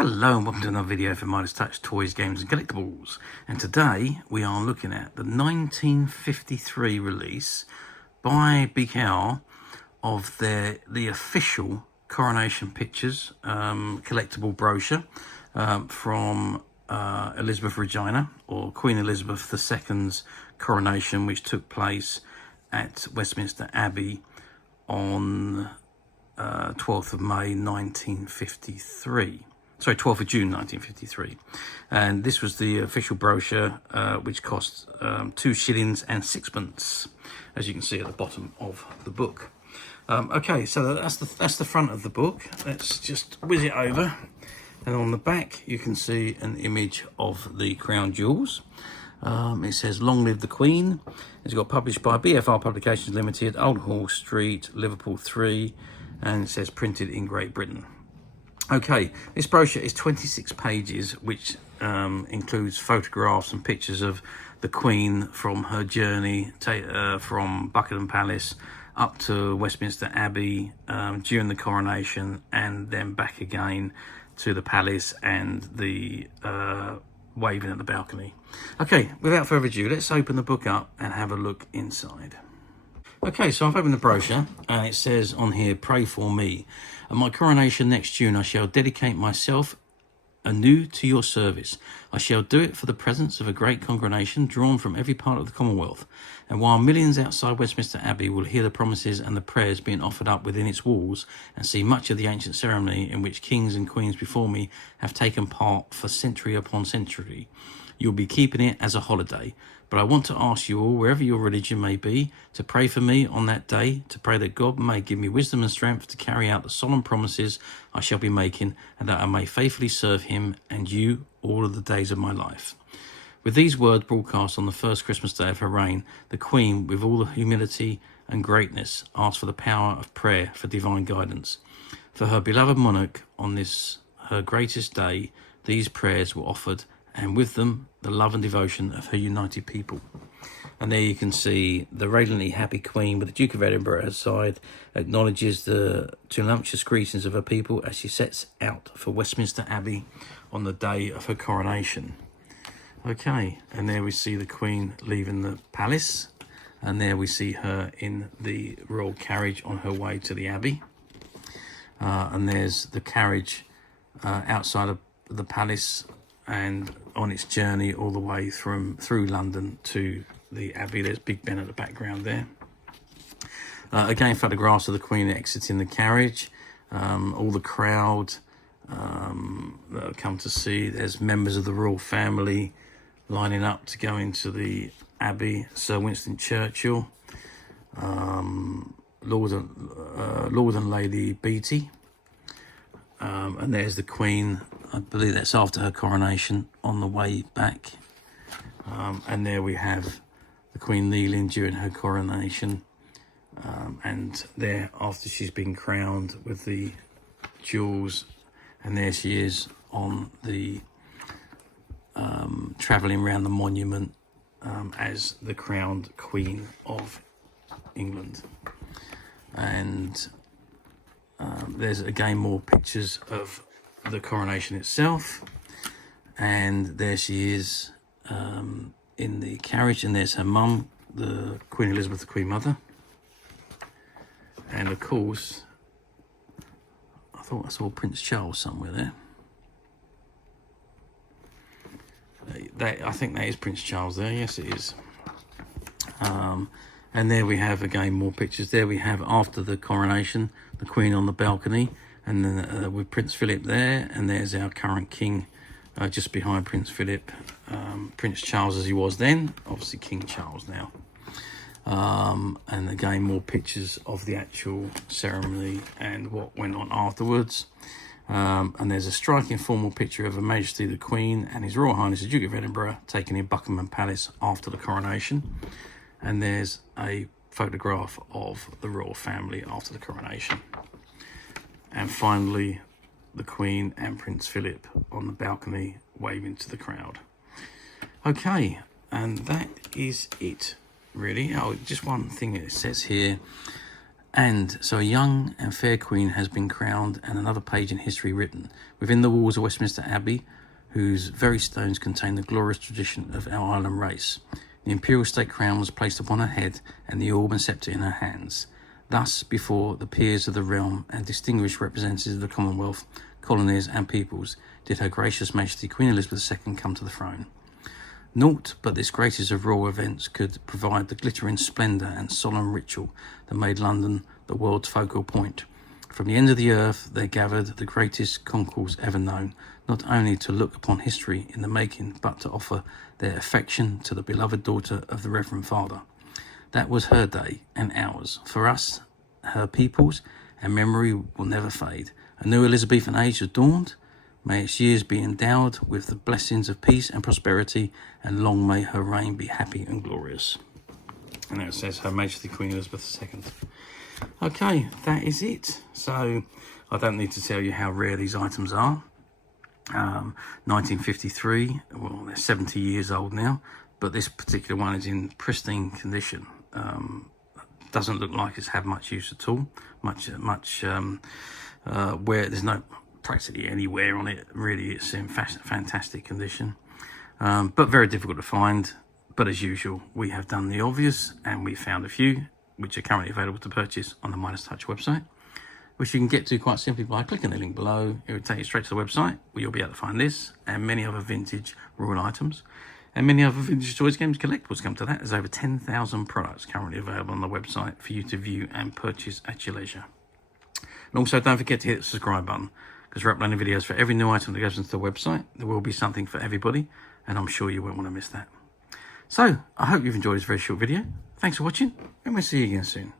Hello and welcome to another video for Midas Touch Toys, Games and Collectibles. And today we are looking at the 1953 release by BFR of the official Coronation Pictures collectible brochure from Elizabeth Regina, or Queen Elizabeth II's coronation, which took place at Westminster Abbey on 12th of May 1953. Sorry, 12th of June 1953. And this was the official brochure, which cost 2 shillings and 6pence, as you can see at the bottom of the book. Okay, so that's the front of the book. Let's just whiz it over. And on the back, you can see an image of the crown jewels. It says, "Long live the Queen." It's got published by BFR Publications Limited, Old Hall Street, Liverpool 3, and it says printed in Great Britain. Okay, this brochure is 26 pages, which includes photographs and pictures of the Queen from her journey from Buckingham Palace up to Westminster Abbey during the coronation, and then back again to the palace and the waving at the balcony. Okay, without further ado, let's open the book up and have a look inside. Okay, so I've opened the brochure and it says on here, "Pray for me. At my coronation next June, I shall dedicate myself anew to your service. I shall do it for the presence of a great congregation drawn from every part of the Commonwealth. And while millions outside Westminster Abbey will hear the promises and the prayers being offered up within its walls and see much of the ancient ceremony in which kings and queens before me have taken part for century upon century, you'll be keeping it as a holiday. But I want to ask you all, wherever your religion may be, to pray for me on that day, to pray that God may give me wisdom and strength to carry out the solemn promises I shall be making, and that I may faithfully serve him and you all of the days of my life." With these words broadcast on the first Christmas day of her reign, the Queen, with all the humility and greatness, asked for the power of prayer for divine guidance. For her beloved monarch, on this her greatest day, these prayers were offered, and with them the love and devotion of her united people. And there you can see the radiantly happy Queen with the Duke of Edinburgh at her side, acknowledges the tumultuous greetings of her people as she sets out for Westminster Abbey on the day of her coronation. Okay, and there we see the Queen leaving the palace, and there we see her in the royal carriage on her way to the Abbey. And there's the carriage outside of the palace and on its journey all the way through London to the Abbey. There's Big Ben at the background there. Again, photographs of the Queen exiting the carriage, all the crowd that have come to see. There's members of the royal family lining up to go into the Abbey. Sir Winston Churchill, Lord and Lady Beatty, and there's the Queen. I believe that's after her coronation on the way back. And there we have the Queen kneeling during her coronation, and there after she's been crowned with the jewels, and there she is on the travelling around the monument as the crowned Queen of England. And there's again more pictures of the coronation itself, and there she is in the carriage, and there's her mum, the Queen Elizabeth, the Queen Mother. And of course, I thought I saw Prince Charles somewhere there. I think that is Prince Charles there. Yes, it is. And there we have again more pictures. There we have after the coronation, the Queen on the balcony, and then with Prince Philip there, and there's our current king just behind Prince Philip, Prince Charles as he was then, obviously King Charles now. And again more pictures of the actual ceremony and what went on afterwards. And there's a striking formal picture of Her Majesty the Queen and His Royal Highness the Duke of Edinburgh taken in Buckingham Palace after the coronation. And there's a photograph of the royal family after the coronation. And finally, the Queen and Prince Philip on the balcony waving to the crowd. Okay, and that is it, really. Oh, just one thing it says here. And so a young and fair queen has been crowned and another page in history written within the walls of Westminster Abbey, whose very stones contain the glorious tradition of our island race. The imperial state crown was placed upon her head and the orb and sceptre in her hands. Thus, before the peers of the realm and distinguished representatives of the Commonwealth, colonies and peoples, did Her Gracious Majesty Queen Elizabeth II come to the throne. Naught but this greatest of royal events could provide the glittering splendour and solemn ritual that made London the world's focal point. From the end of the earth there gathered the greatest concourse ever known, not only to look upon history in the making, but to offer their affection to the beloved daughter of the Reverend Father. That was her day and ours. For us, her peoples, and memory will never fade. A new Elizabethan age has dawned. May its years be endowed with the blessings of peace and prosperity, and long may her reign be happy and glorious. And there it says Her Majesty Queen Elizabeth II. Okay, that is it. So I don't need to tell you how rare these items are. 1953, well, they're 70 years old now, but this particular one is in pristine condition. Doesn't look like it's had much use at all. Where there's no practically anywhere on it. Really, it's in fantastic condition, but very difficult to find. But as usual, we have done the obvious, and we found a few which are currently available to purchase on the Midas Touch website, which you can get to quite simply by clicking the link below. It will take you straight to the website where you'll be able to find this and many other vintage royal items and many other vintage toys, games, collectibles. Come to that. There's over 10,000 products currently available on the website for you to view and purchase at your leisure. And also don't forget to hit the subscribe button, because we're uploading videos for every new item that goes into the website. There will be something for everybody, and I'm sure you won't want to miss that. So I hope you've enjoyed this very short video. Thanks for watching, and we'll see you again soon.